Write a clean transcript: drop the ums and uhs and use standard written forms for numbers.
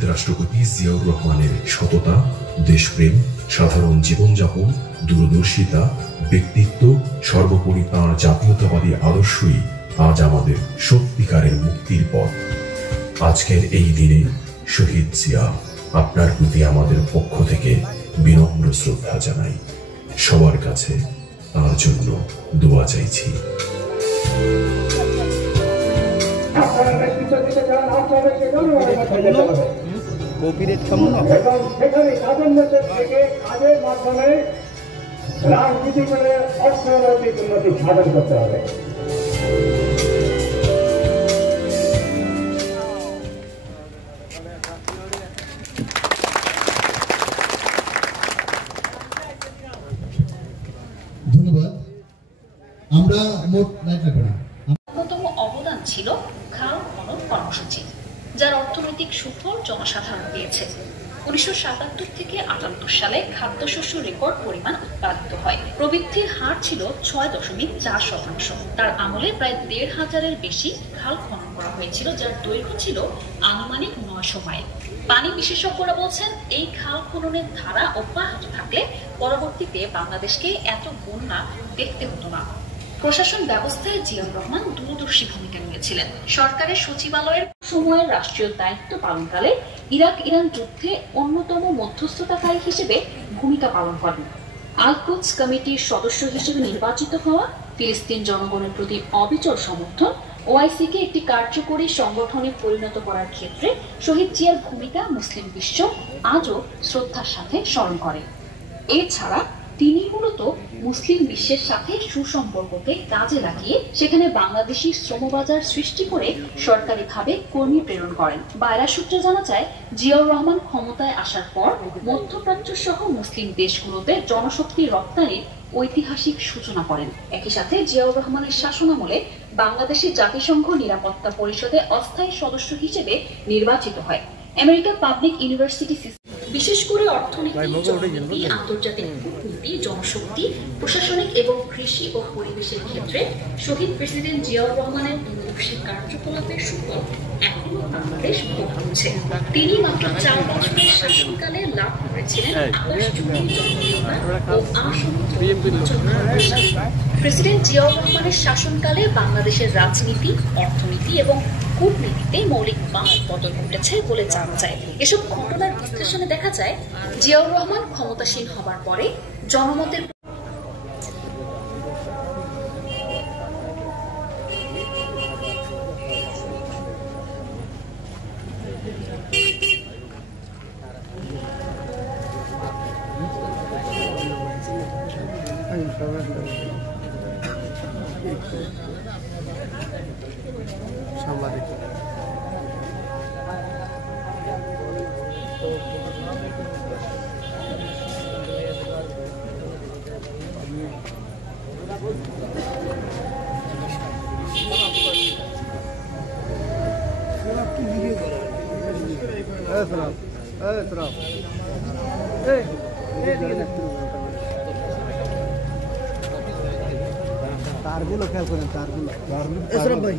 শহীদ রাষ্ট্রপতি জিয়াউর রহমানের সততা, দেশপ্রেম, সাধারণ জীবনযাপন, দূরদর্শিতা, ব্যক্তিত্ব, সর্বোপরি তাঁর জাতীয়তাবাদী আদর্শই আজ আমাদের সত্যিকারের মুক্তির পথ। আজকের এই দিনে শহীদ জিয়া, আপনার প্রতি আমাদের পক্ষ থেকে বিনম্র শ্রদ্ধা জানাই। সবার কাছে তার জন্য দোয়া চাইছি। রাজনীতি করে অর্থনৈতিক উন্নতি সাধন করতে হবে। ধন্যবাদ। আমরা মোট অন্যতম অবদান ছিল খাল খনন কর্মসূচি, যার অর্থনৈতিক সুফল জনসাধারণ পেয়েছে। 1977 থেকে 78 সালে খাদ্যশস্য রেকর্ড পরিমাণ উৎপাদিত হয়। প্রবৃদ্ধির হার ছিল 6.4%। তার আমলে প্রায় 1,500-এর বেশি খাল খনন করা হয়েছিল, যার দৈর্ঘ্য ছিল আনুমানিক 900 মাইল। পানি বিশেষজ্ঞরা বলছেন, এই খাল খননের ধারা অব্যাহত থাকলে পরবর্তীতে বাংলাদেশকে এত বন্যা দেখতে হতো না। প্রশাসন ব্যবস্থায় জিয়াউর রহমান দূরদর্শী ভূমিকা নিয়েছিলেন। সরকারের সচিবালয়ের সময়ের রাষ্ট্রীয় দায়িত্ব পালনকালে ইরাক-ইরান যুদ্ধে অন্যতম মধ্যস্থতাকারী হিসেবে ভূমিকা পালন করেন। আল-কুদস কমিটির সদস্য হিসেবে নির্বাচিত হওয়া, ফিলিস্তিন জনগণের প্রতি অবিচল সমর্থন, ওআইসিকে একটি কার্যকরী সংগঠনে পরিণত করার ক্ষেত্রে শহীদ জিয়ার ভূমিকা মুসলিম বিশ্ব আজও শ্রদ্ধার সাথে স্মরণ করে। এছাড়া তিনি মূলত মুসলিম বিশ্বের সাথে সুসম্পর্ককে কাজে লাগিয়ে সেখানে বাংলাদেশি শ্রমবাজার সৃষ্টি করে সরকারিভাবে কর্মী প্রেরণ করেন। বায়রা সূত্রে জানা যায়, জিয়াউর রহমান ক্ষমতায় আসার পর মধ্যপ্রাচ্য সহ মুসলিম দেশগুলোতে জনশক্তি রপ্তানির ঐতিহাসিক সূচনা করেন। একই সাথে জিয়াউর রহমানের শাসনামলে বাংলাদেশে জাতিসংঘ নিরাপত্তা পরিষদে অস্থায়ী সদস্য হিসেবে নির্বাচিত হয়। আমেরিকা পাবলিক ইউনিভার্সিটি বিশেষ করে অর্থনীতি, জননীতি, আন্তর্জাতিক কূটনীতি, জনশক্তি, প্রশাসনিক এবং কৃষি ও পরিবেশের ক্ষেত্রে শহীদ প্রেসিডেন্ট জিয়াউর রহমানের দূরদর্শী কার্যকলাপের সুফল এখনো বাংলাদেশ ভোগ করছে। তিনি মাত্র 4 বছরের শাসনকালে লাভ করেছিলেন আকাশচুম্বী জনপ্রিয়তা ও আসমুদ্র। প্রেসিডেন্ট জিয়াউর রহমানের শাসনকালে বাংলাদেশের রাজনীতি, অর্থনীতি এবং কূটনীতিতে মৌলিক বাঁক বদল ঘটেছে বলে জানা যায়। এসব ঘটনার বিশ্লেষণে দেখা যায়, জিয়াউর রহমান ক্ষমতাসীন হবার পরে জনমতের সাংবাদিক তারগুলো খেয়াল করেন, তারগুলো ভাই